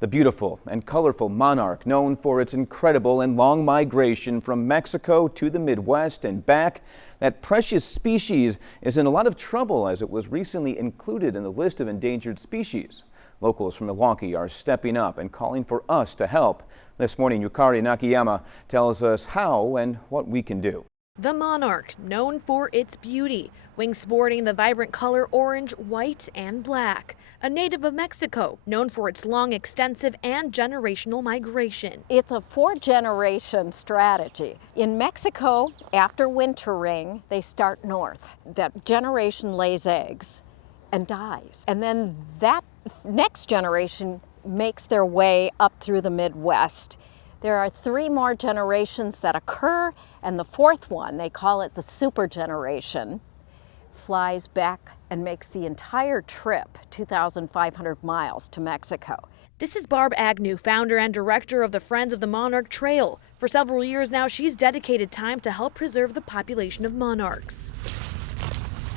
The beautiful and colorful monarch, known for its incredible and long migration from Mexico to the Midwest and back, that precious species is in a lot of trouble as it was recently included in the list of endangered species. Locals from Milwaukee are stepping up and calling for us to help. This morning, Yukare Nakayama tells us how and what we can do. The monarch, known for its beauty, wings sporting the vibrant color orange, white, and black. A native of Mexico, known for its long, extensive, and generational migration. It's a 4-generation strategy. In Mexico, after wintering, they start north. That generation lays eggs and dies. And then that next generation makes their way up through the Midwest. There are 3 more generations that occur, and the 4th one, they call it the super generation, flies back and makes the entire trip, 2,500 miles to Mexico. This is Barb Agnew, founder and director of the Friends of the Monarch Trail. For several years now, she's dedicated time to help preserve the population of monarchs.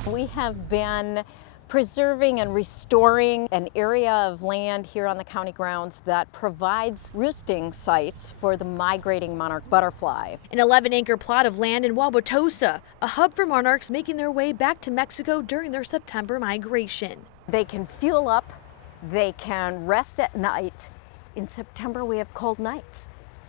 We have been preserving and restoring an area of land here on the county grounds that provides roosting sites for the migrating monarch butterfly. An 11-acre plot of land in Wauwatosa, a hub for monarchs making their way back to Mexico during their September migration. They can fuel up, they can rest at night. In September we have cold nights.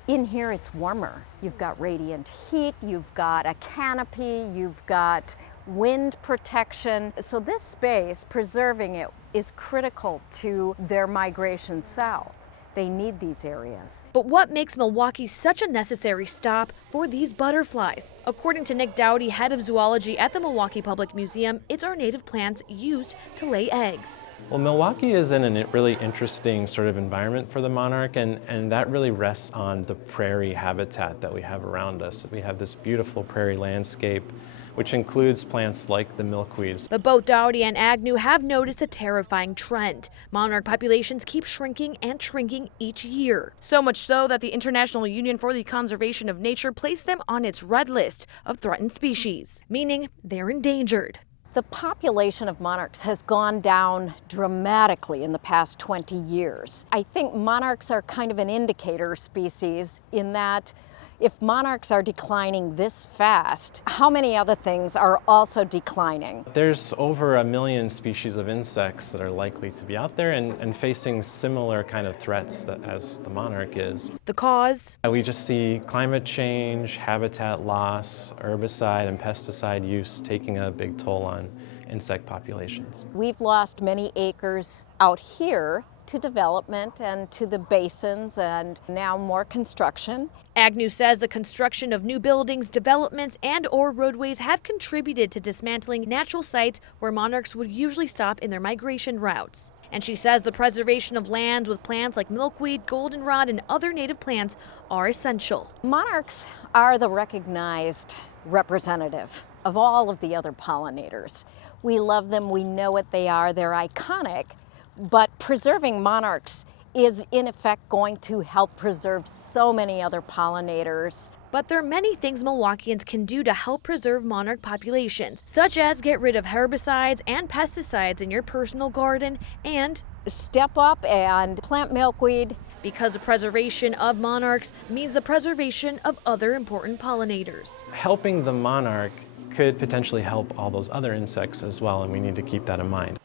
In here it's warmer. You've got radiant heat, you've got a canopy, you've got wind protection. So this space, preserving it, is critical to their migration south. They need these areas. But what makes Milwaukee such a necessary stop for these butterflies? According to Nick Dowdy, head of zoology at the Milwaukee Public Museum, it's our native plants used to lay eggs. Well, Milwaukee is in a really interesting sort of environment for the monarch, and that really rests on the prairie habitat that we have around us. We have this beautiful prairie landscape, which includes plants like the milkweeds. But both Dowdy and Agnew have noticed a terrifying trend. Monarch populations keep shrinking and shrinking each year. So much so that the International Union for the Conservation of Nature placed them on its red list of threatened species, meaning they're endangered. The population of monarchs has gone down dramatically in the past 20 years. I think monarchs are kind of an indicator species in that if monarchs are declining this fast, how many other things are also declining? There's over 1 million species of insects that are likely to be out there and facing similar kind of threats as the monarch is. The cause? We just see climate change, habitat loss, herbicide and pesticide use taking a big toll on insect populations. We've lost many acres out here to development and to the basins, and now more construction. Agnew says the construction of new buildings, developments, and/or roadways have contributed to dismantling natural sites where monarchs would usually stop in their migration routes. And she says the preservation of lands with plants like milkweed, goldenrod, and other native plants are essential. Monarchs are the recognized representative of all of the other pollinators. We love them, we know what they are, they're iconic. But preserving monarchs is in effect going to help preserve so many other pollinators. But there are many things Milwaukeeans can do to help preserve monarch populations, such as get rid of herbicides and pesticides in your personal garden and step up and plant milkweed. Because the preservation of monarchs means the preservation of other important pollinators. Helping the monarch could potentially help all those other insects as well, and we need to keep that in mind.